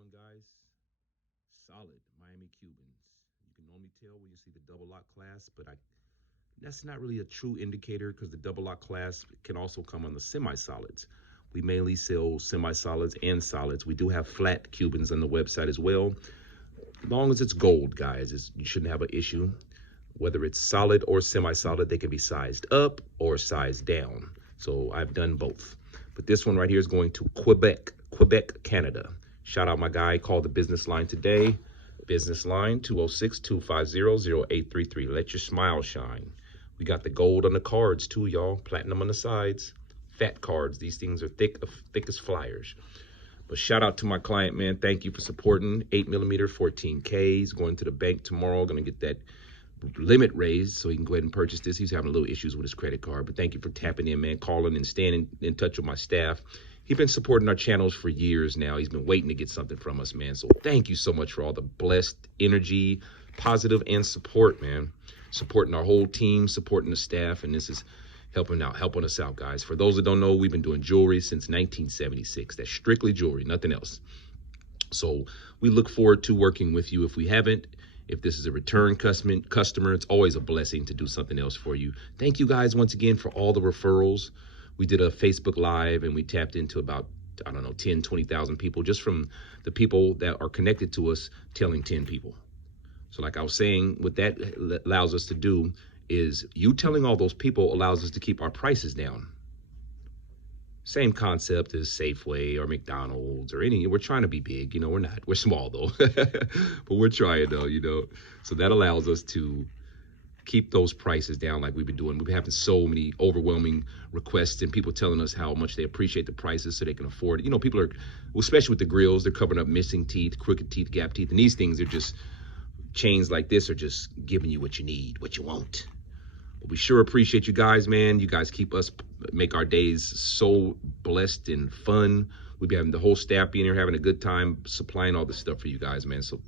one, guys. Solid Miami Cubans. You can normally tell when you see the double lock clasp, but that's not really a true indicator because the double lock clasp can also come on the semi-solids. We mainly sell semi-solids and solids. We do have flat Cubans on the website as well. As long as it's gold, guys, you shouldn't have an issue. Whether it's solid or semi-solid, they can be sized up or sized down. So I've done both. But this one right here is going to Quebec, Canada. Shout out my guy, called the business line today. Business line 206-250-0833. Let your smile shine. We got the gold on the cards too, y'all. Platinum on the sides. Fat cards. These things are thick as flyers. But shout out to my client, man. Thank you for supporting. 8mm 14Ks. Going to the bank tomorrow. Gonna get that limit raised so he can go ahead and purchase this. He's having a little issues with his credit card. But thank you for tapping in, man. Calling and staying in touch with my staff. He's been supporting our channels for years now. He's been waiting to get something from us, man. So thank you so much for all the blessed energy, positive, and support, man. Supporting our whole team, supporting the staff, and this is helping us out, guys. For those that don't know, we've been doing jewelry since 1976. That's strictly jewelry, nothing else. So we look forward to working with you. If we haven't, if this is a return customer, it's always a blessing to do something else for you. Thank you guys once again for all the referrals. We did a Facebook Live and we tapped into about, I don't know, 10, 20,000 people just from the people that are connected to us telling 10 people. So like I was saying, what that allows us to do is you telling all those people allows us to keep our prices down. Same concept as Safeway or McDonald's or any. We're trying to be big, you know, we're not. We're small though, but we're trying though, you know. So that allows us to keep those prices down like we've been doing. We've been having so many overwhelming requests and people telling us how much they appreciate the prices so they can afford it. You know, people are, especially with the grills, they're covering up missing teeth, crooked teeth, gap teeth, and these things are just, chains like this are just giving you what you need, what you want. But we sure appreciate you guys, man. You guys make our days so blessed and fun. We'll be having the whole staff being here, having a good time, supplying all this stuff for you guys, man. So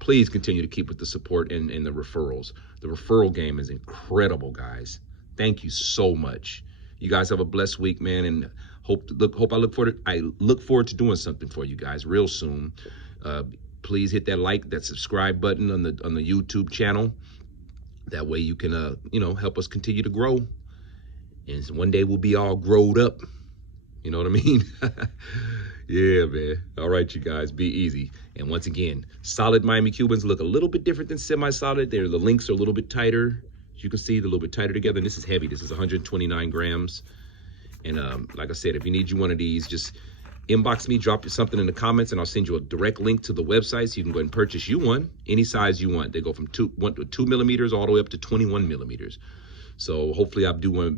please continue to keep with the support and the referrals. The referral game is incredible, guys. Thank you so much. You guys have a blessed week, man, and I look forward to doing something for you guys real soon. Please hit that like, that subscribe button on the YouTube channel. That way you can, you know, help us continue to grow. And one day we'll be all growed up. You know what I mean? Yeah, man. All right, you guys, be easy. And once again, solid Miami Cubans look a little bit different than semi-solid. The links are a little bit tighter. As you can see, they're a little bit tighter together. And this is heavy. This is 129 grams. And like I said, if you need you one of these, just inbox me, drop something in the comments, and I'll send you a direct link to the website so you can go ahead and purchase you one, any size you want. They go from 2mm all the way up to 21mm. So hopefully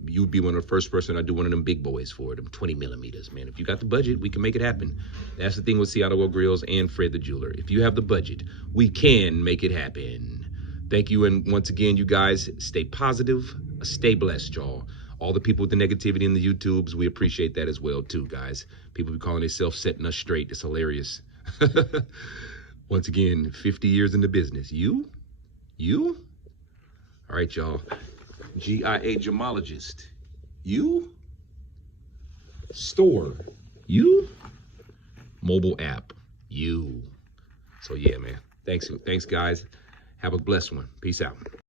you'd be one of the first person I do one of them big boys for, them 20mm, man. If you got the budget, we can make it happen. That's the thing with Seattle Oil Grills and Fred the Jeweler. If you have the budget, we can make it happen. Thank you, and once again, you guys, stay positive, stay blessed, y'all. All the people with the negativity in the YouTubes, we appreciate that as well, too, guys. People be calling themselves setting us straight. It's hilarious. Once again, 50 years in the business. You? All right, y'all. GIA gemologist. You? Store. You? Mobile app. You. So, yeah, man. Thanks, guys. Have a blessed one. Peace out.